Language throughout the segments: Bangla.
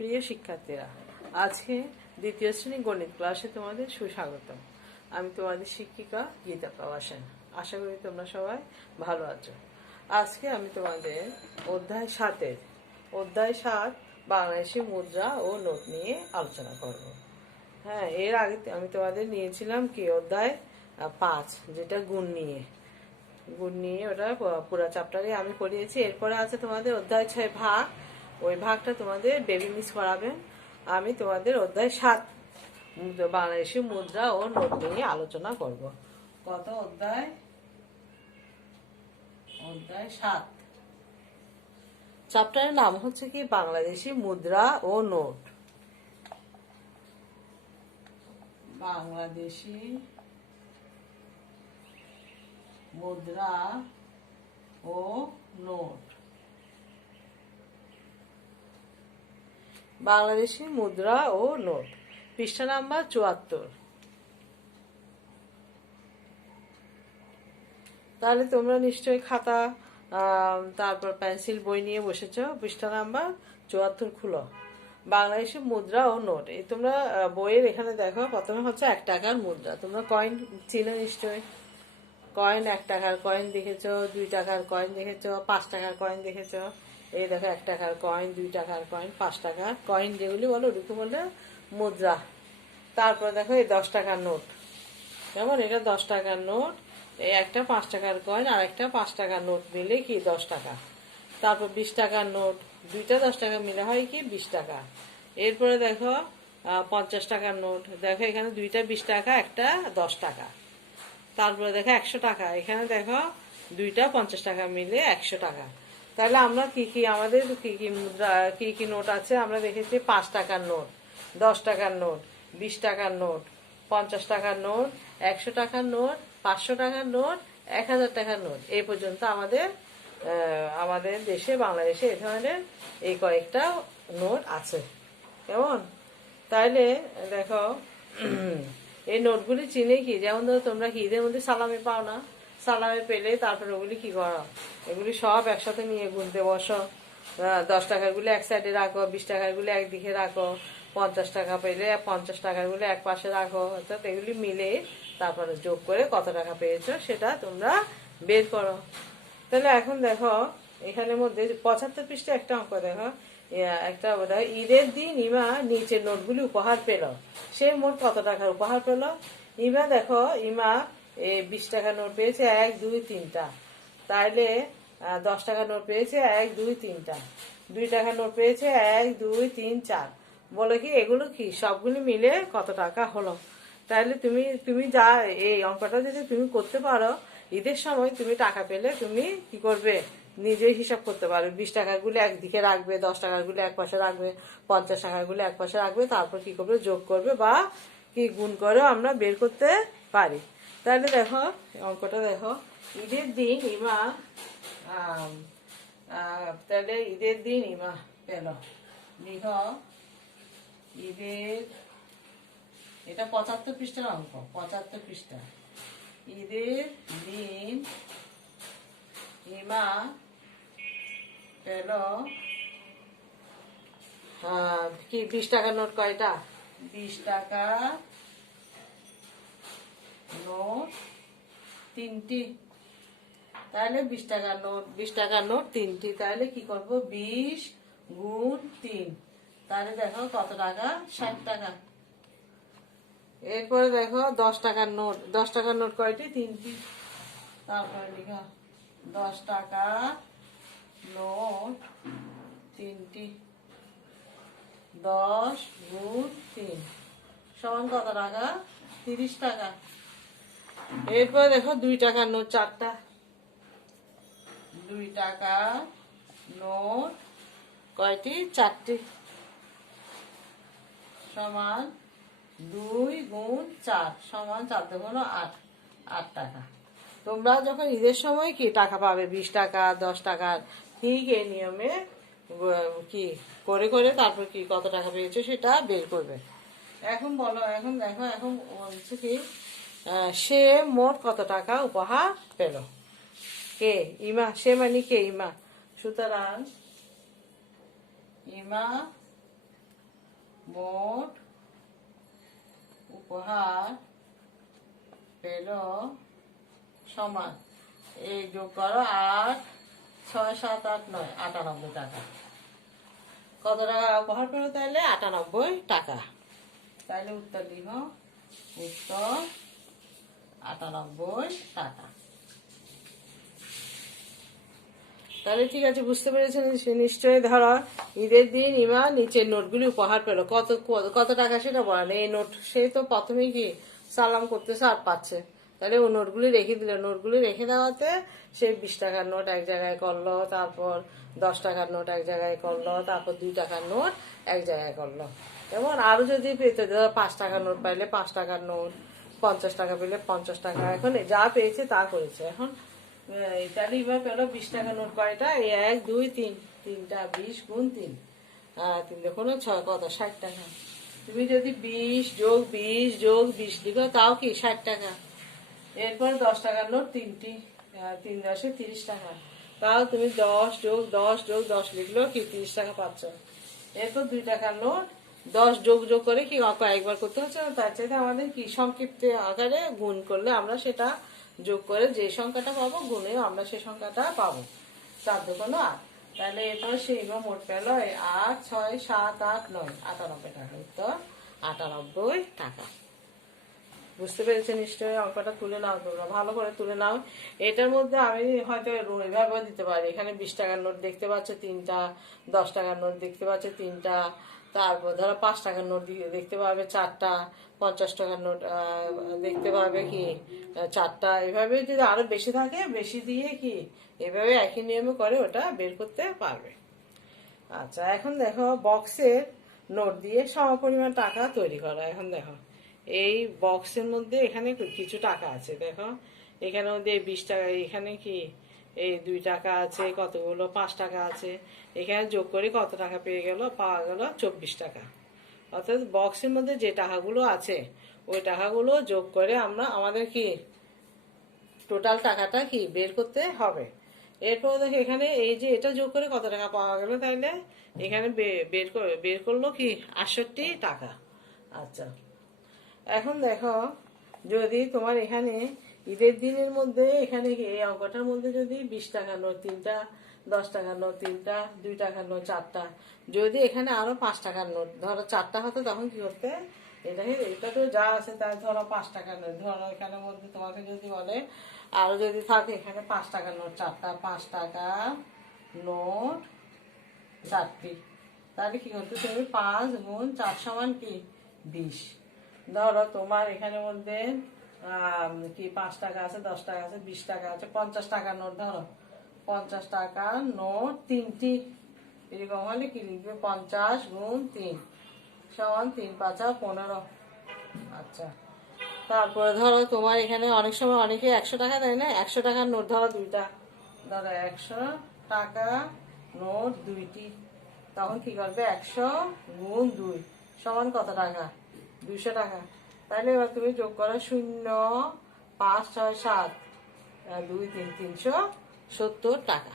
প্রিয় শিক্ষার্থীরা, আজকে দ্বিতীয় শ্রেণী গণিত ক্লাসে তোমাদের সুস্বাগতম। আমি তোমাদের শিক্ষিকা গীতা প্রবাসন। আশা করি তোমরা সবাই ভালো আছো। আজকে আমি তোমাদের অধ্যায় 7 বাংলাদেশি মুদ্রা ও নোট নিয়ে আলোচনা করব। হ্যাঁ, এর আগে আমি তোমাদের নিয়েছিলাম কি অধ্যায় 5, যেটা গুণ নিয়ে ওটা পুরো চ্যাপ্টারে আমি পড়িয়েছি। এরপরে আছে তোমাদের অধ্যায় 6 ভাগ, ওই ভাগটা তোমাদের বেবি মিস করাবেন। আমি তোমাদের অধ্যায় 7 বাংলাদেশি মুদ্রা ও নোট নিয়ে আলোচনা করব। কত অধ্যায়? অধ্যায় 7। চ্যাপ্টারের নাম হচ্ছে কি বাংলাদেশি মুদ্রা ও নোট। বাংলাদেশি মুদ্রা ও নোট। বাংলাদেশি মুদ্রা ও নোট, পৃষ্ঠা নাম্বার 74। তাহলে তোমরা নিশ্চয়ই খাতা তারপর পেন্সিল বই নিয়ে বসেছ। পৃষ্ঠা নাম্বার 74 খুলো। বাংলাদেশি মুদ্রা ও নোট, এই তোমরা বইয়ের এখানে দেখো, প্রথমে হচ্ছে 1 টাকার মুদ্রা। তোমরা কয়েন চিনো নিশ্চয়ই। কয়েন 1 টাকার কয়েন দেখেছো, 2 টাকার কয়েন দেখেছো, 5 টাকার কয়েন দেখেছো। এই দেখো 1 টাকার কয়েন, 2 টাকার কয়েন, 5 টাকার কয়েন, যেগুলি বলো ওরকম বলে মুদ্রা। তারপর দেখো এই 10 টাকার নোট, যেমন এটা 10 টাকার নোট। এই একটা 5 টাকার কয়েন আর একটা 5 টাকার নোট মিলে কি 10 টাকা। তারপর 20 টাকার নোট, দুইটা 10 টাকা মিলে হয় কি 20 টাকা। এরপরে দেখো 50 টাকার নোট, দেখো এখানে দুইটা 20 টাকা, একটা 10 টাকা। তারপরে দেখো 100 টাকা, এখানে দেখো দুইটা 50 টাকা মিলে 100 টাকা। তাহলে আমরা আমাদের কি মুদ্রা কি নোট আছে আমরা দেখেছি? 5 টাকার নোট, 10 টাকার নোট, 20 টাকার নোট, 50 টাকার নোট, 100 টাকার নোট, 500 টাকার নোট, 1000 টাকার নোট। এই পর্যন্ত আমাদের দেশে বাংলাদেশে এই ধরনের এই কয়েকটা নোট আছে। কেমন? তাইলে দেখো এই নোটগুলি চিনে কি, যেমন ধরো তোমরা কি ঈদের মধ্যে সালামি পাও না? সালামি পেলে তারপরে ওগুলি কি করো? এগুলি সব একসাথে নিয়ে গুনতে বসো। 10 টাকার গুলি এক সাইডে রাখো, 20 টাকার গুলি একদিকে রাখো, 50 টাকা পেলে 50 টাকার গুলি এক পাশে রাখো। অর্থাৎ এগুলি মিলে তারপরে যোগ করে কত টাকা পেয়েছো সেটা তোমরা বের করো। তাহলে এখন দেখো এখানের মধ্যে 75 পৃষ্ঠা একটা অঙ্ক দেখো। একটা ঈদের দিন ইমা নিচের নোটগুলি উপহার পেল। সে মোট কত টাকার উপহার পেল? ইমা দেখো ইমা 20 টাকার নোট পেয়েছে 1, 2, 3টা। তাইলে 10 টাকার নোট পেয়েছে 1, 2, 3টা। 2 টাকার নোট পেয়েছে 1, 2, 3, 4। বলে কি এগুলো কি সবগুলি মিলে কত টাকা হলো? তাহলে তুমি যা এই অঙ্কটা যদি তুমি করতে পারো, ঈদের সময় তুমি টাকা পেলে তুমি কি করবে? নিজেই হিসাব করতে পারবে। 20 টাকার গুলি একদিকে রাখবে, 10 টাকার গুলি এক পাশে রাখবে, 50 টাকার গুলি এক পাশে রাখবে, তারপর কি করবে? যোগ করবে বা কি গুণ করেও আমরা বের করতে পারি। তাহলে দেখো অঙ্কটা দেখো, ঈদের দিন ইমা তাহলে ঈদের দিন ইমা পেল, লিখ ঈদের, এটা 75 পৃষ্ঠার অঙ্ক, 75 পৃষ্ঠা। ঈদের দিন ইমা পেল কি 20 টাকার নোট কয়টা? 20 টাকা নোট 3টি। তাহলে 20 টাকার নোট 3টি। তাহলে কি করবো? 20 গুণ 3। তাহলে দেখো কত টাকা? 60 টাকা। এরপরে দেখো 10 টাকার নোট, 10 টাকার নোট কয়টি? 3টি। তারপরে লিখা 10 টাকা নোট 3টি। 10 গুণ 3 সমান কত টাকা? 30 টাকা। এরপরে দেখো 2 টাকার নোট 4টা। 2 টাকা নোট কয়টি? 4টি। সমান 2 গুণ 4 সমান 4 গুণ 8, 8 টাকা। তোমরা যখন ঈদের সময় কি টাকা পাবে 20 টাকা 10 টাকার, ঠিক এই নিয়মে কি করে করে তারপর কি কত টাকা পেয়েছো সেটা বের করবে। এখন বলো, এখন দেখো, এখন বলছে কি সে মোট কত টাকা উপহার পেল? কে? ইমা। সে মানে কে? ইমা। সুতরাং ইমা মোট উপহার পেল সমান, এই যোগ করো 8, 6, 7, 8, 9, 98 টাকা। কত টাকা উপহার পেল তাহলে? 98 টাকা। তাহলে উত্তর লিখো, উত্তর 98 টাকা। তাহলে ঠিক আছে, বুঝতে পেরেছেন নিশ্চয়ই। ধরো ঈদের দিন ইমা নিচের নোটগুলি উপহার পেল, কত কত টাকা সেটা বলেন। এই নোট সে তো প্রথমেই কি সালাম করতেছে আর পাচ্ছে, তাহলে ও নোটগুলি রেখে দিল। নোটগুলি রেখে দেওয়াতে সে 20 টাকার নোট এক জায়গায় করলো, তারপর 10 টাকার নোট এক জায়গায় করলো, তারপর 2 টাকার নোট এক জায়গায় করলো। এবং আরো যদি পেতে, ধরো 5 টাকার নোট পাইলে 5 টাকার নোট, 50 টাকা পেলে 50 টাকা, এখন যা পেয়েছে তা করেছে। এখন তাহলে এবার পেলো 20 টাকা নোট কয়টা? 1, 2, 3, 3টা 20 গুণ 3, 3 দেখুন 6, কত? 60 টাকা। তুমি যদি 20 যোগ 20 যোগ 20 লিখো তাও কি 60 টাকা। এরপর 10 টাকার নোট 3টি, 3 10 30 টাকা, তাও তুমি 10 যোগ 10 যোগ 10 লিখলো কি 30 টাকা পাচ্ছ। এরপর 2 টাকার নোট 10 যোগ যোগ করে কি একবার করতে হচ্ছে না, তার চাইতে আমাদের কি সংক্ষিপ্ত আকারে গুণ করলে আমরা সেটা যোগ করে যে সংখ্যাটা পাবো গুণে আমরা সেই সংখ্যাটা পাবো। 4 দুগুণ 8। তাহলে এরপর সেই মোট পেল 8, 6, 7, 8, 9, 98 টাকা। উত্তর 98 টাকা। বুঝতে পেরেছে নিশ্চয়ই। অঙ্কটা তুলে নাও, তোমরা ভালো করে তুলে নাও। এটার মধ্যে আমি হয়তো এভাবে দিতে পারি। এখানে 20 টাকার নোট দেখতে পাচ্ছ 3টা, 10 টাকার নোট দেখতে পাচ্ছ 3টা, তারপর ধরো 5 টাকার নোট দেখতে পাবে 4টা, 50 টাকার নোট দেখতে পাবে কি 4টা। এভাবে যদি আরো বেশি থাকে, বেশি দিয়ে কি এভাবে একই নিয়মে করে ওটা বের করতে পারবে। আচ্ছা, এখন দেখো বক্সের নোট দিয়ে সমপরিমাণ টাকা তৈরি করা। এখন দেখো এই বক্সের মধ্যে এখানে কিছু টাকা আছে, দেখো এখানে মধ্যে 20 টাকা, এখানে কি এই 2 টাকা আছে, কতগুলো 5 টাকা আছে, এখানে যোগ করে কত টাকা পাওয়া গেল 24 টাকা। অর্থাৎ বক্সের মধ্যে যে টাকাগুলো আছে ওই টাকাগুলো যোগ করে আমরা আমাদের কি টোটাল টাকাটা কি বের করতে হবে। এরপর দেখো এখানে এই যে এটা যোগ করে কত টাকা পাওয়া গেল, তাইলে এখানে বের করলো কি 68 টাকা। আচ্ছা, এখন দেখো যদি তোমার এখানে ঈদের দিনের মধ্যে এখানে এই অঙ্কটার মধ্যে যদি 20 টাকার নোট 3টা, 10 টাকার নোট 3টা, 2 টাকার নোট 4টা, যদি এখানে আরো 5 টাকার নোট ধরো 4টা হতো, তখন কি করতে? এটা তো যা আছে তাই ধরো 5 টাকার নোট, ধরো এখানের মধ্যে তোমাকে যদি বলে আরো যদি থাকে এখানে 5 টাকার নোট 4টা, 5 টাকা নোট 4টি, তাহলে কি করতে? তুমি 5 গুণ 4 সমান কি 20। ধরো তোমার এখানের মধ্যে কি 5 টাকা আছে, 10 টাকা আছে, 20 টাকা আছে, 50 টাকার নোট, ধরো 50 টাকার নোট 3টি, এরকম হলে কি লিখবে? 50 গুণ 3 সমান 3 5 15। আচ্ছা, তারপরে ধরো তোমার এখানে অনেক সময় অনেকে 100 টাকা দেয় না, 100 টাকার নোট ধরো 2টা, ধরো 100 টাকা নোট 2টি, তখন কি করবে? 100 গুণ 2 সমান কত টাকা? 200 টাকা। তাহলে এবার তুমি যোগ করো 0, 5, 6, 7, 2, 3, 370 টাকা।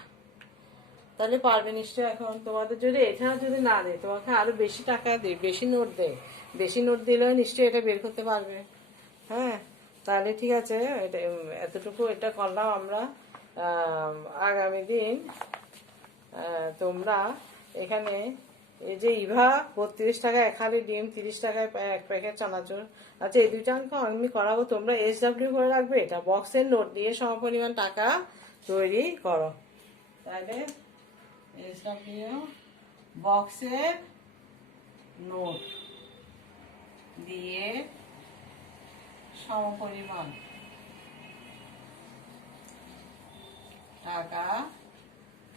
তাহলে পারবে নিশ্চয়। এখন তোমাদের যদি এটা যদি না দেয়, তোমাকে আরো বেশি টাকা দেয়, বেশি নোট দেয়, বেশি নোট দিলেও নিশ্চয়ই এটা বের করতে পারবে। হ্যাঁ, তাহলে ঠিক আছে, এটা এতটুকু এটা করলাম আমরা। আগামী দিন তোমরা এখানে এই যে ইভা 32 টাকায় 1 হালি ডিম, 30 টাকায় 1 প্যাকেট চানাচুর, আচ্ছা এই 2টা অঙ্ক আমি করাবো, তোমরা SW করে রাখবে। এটা বক্সের নোট দিয়ে সমপরিমাণ টাকা তৈরি করো। তাহলে SW বক্সের নোট দিয়ে সমপরিমাণ টাকা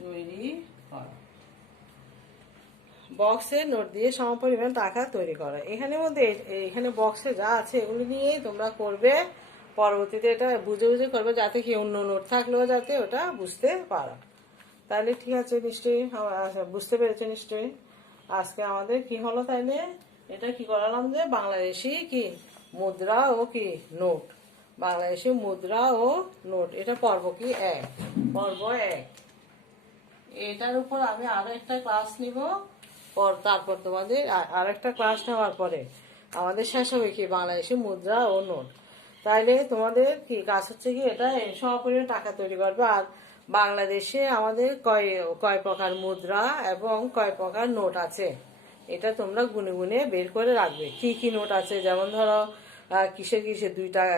তৈরি করো। বক্সের নোট দিয়ে সমপরিমাণ টাকা তৈরি করো। এখানের মধ্যে এখানে বক্সে যা আছে এগুলো নিয়েই তোমরা করবে। পরবর্তীতে এটা বুঝে বুঝে করবে, যাতে কি অন্য নোট থাকলেও যাতে ওটা বুঝতে পারো। তাহলে ঠিক আছে, নিশ্চয়ই বুঝতে পেরেছো নিশ্চয়ই। আজকে আমাদের কি হলো তাইলে? এটা কি করালাম যে বাংলাদেশি কি মুদ্রা ও কি নোট, বাংলাদেশি মুদ্রা ও নোট, এটা পর্ব কি 1, পর্ব 1। এটার উপর আমি আরো একটা ক্লাস নিব তারপর তোমাদের আরেকটা ক্লাস নেওয়ার পরে আমাদের শেষ হবে কি বাংলাদেশি মুদ্রা ও নোট। তাইলে তোমাদের কি কাজ হচ্ছে কি এটা সপরিমাণ টাকা তৈরি করবে। আর বাংলাদেশে আমাদের কয় কয় প্রকার মুদ্রা এবং কয় প্রকার নোট আছে এটা তোমরা গুনে গুনে বের করে রাখবে। কি কি নোট আছে, যেমন ধরো কিসে কিসে 2 টাকা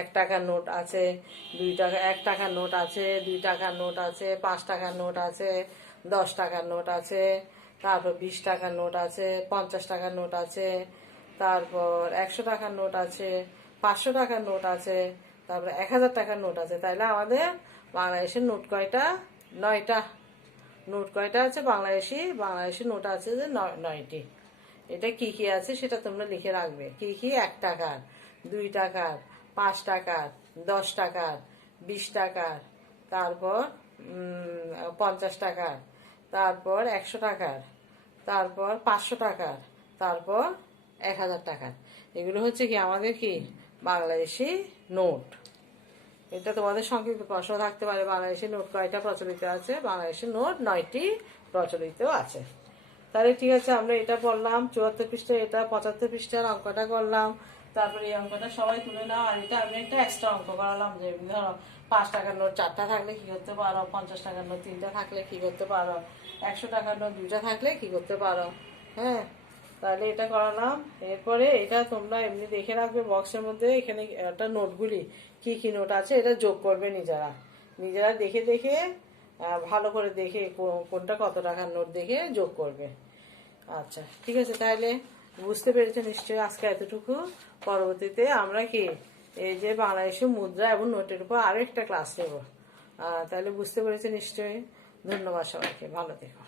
1 টাকার নোট আছে, 2 টাকা 1 টাকার নোট আছে, 2 টাকার নোট আছে, 5 টাকার নোট আছে, 10 টাকার নোট আছে, তারপর 20 টাকার নোট আছে, 50 টাকার নোট আছে, তারপর 100 টাকার নোট আছে, 500 টাকার নোট আছে, তারপর 1000 টাকার নোট আছে। তাইলে আমাদের বাংলাদেশের নোট কয়টা? 9টা। নোট কয়টা আছে বাংলাদেশি নোট আছে যে 9টি। এটা কি কি আছে সেটা তোমরা লিখে রাখবে। কি কি? 1 টাকার, 2 টাকার, 5 টাকার, 10 টাকার, 20 টাকার, তারপর 50 টাকার, তারপর 100 টাকার, তারপর 500 টাকার, তারপর 1000 টাকার। এগুলো হচ্ছে কি আমাদের কি বাংলাদেশি নোট। এটা তোমাদের সংক্ষিপ্ত প্রশ্ন থাকতে পারে, বাংলাদেশি নোট কয়টা প্রচলিত আছে? বাংলাদেশি নোট 9টি প্রচলিত আছে। তাহলে ঠিক আছে, আমরা এটা পড়লাম 74 পৃষ্ঠা, এটা 75 পৃষ্ঠার অঙ্কটা করলাম। তারপরে এই অঙ্কটা সবাই তুলে নাও। আর এটা আমি একটা এক্সট্রা অঙ্ক করালাম যে ধরো 5 টাকার নোট 4টা থাকলে কি করতে পারো, 50 টাকার নোট 3টা থাকলে কি করতে পারো, 100 টাকার নোট 2টা থাকলে কি করতে পারো। হ্যাঁ, তাহলে এটা করালাম। এরপরে এটা তোমরা এমনি দেখে রাখবে বক্সের মধ্যে, এখানে একটা নোটগুলি কি কি নোট আছে এটা যোগ করবে নিজেরা নিজেরা দেখে দেখে ভালো করে দেখে কোনটা কত টাকার নোট দেখে যোগ করবে। আচ্ছা ঠিক আছে, তাহলে বুঝতে পেরেছো নিশ্চয়ই আজকে এতটুকু। পরবর্তীতে আমরা কি এই যে বাংলাদেশের মুদ্রা এবং নোটের উপর আরো একটা ক্লাস নেব। তাহলে বুঝতে পেরেছো নিশ্চয়ই। ধন্যবাদ সবাইকে, ভালো থেকো।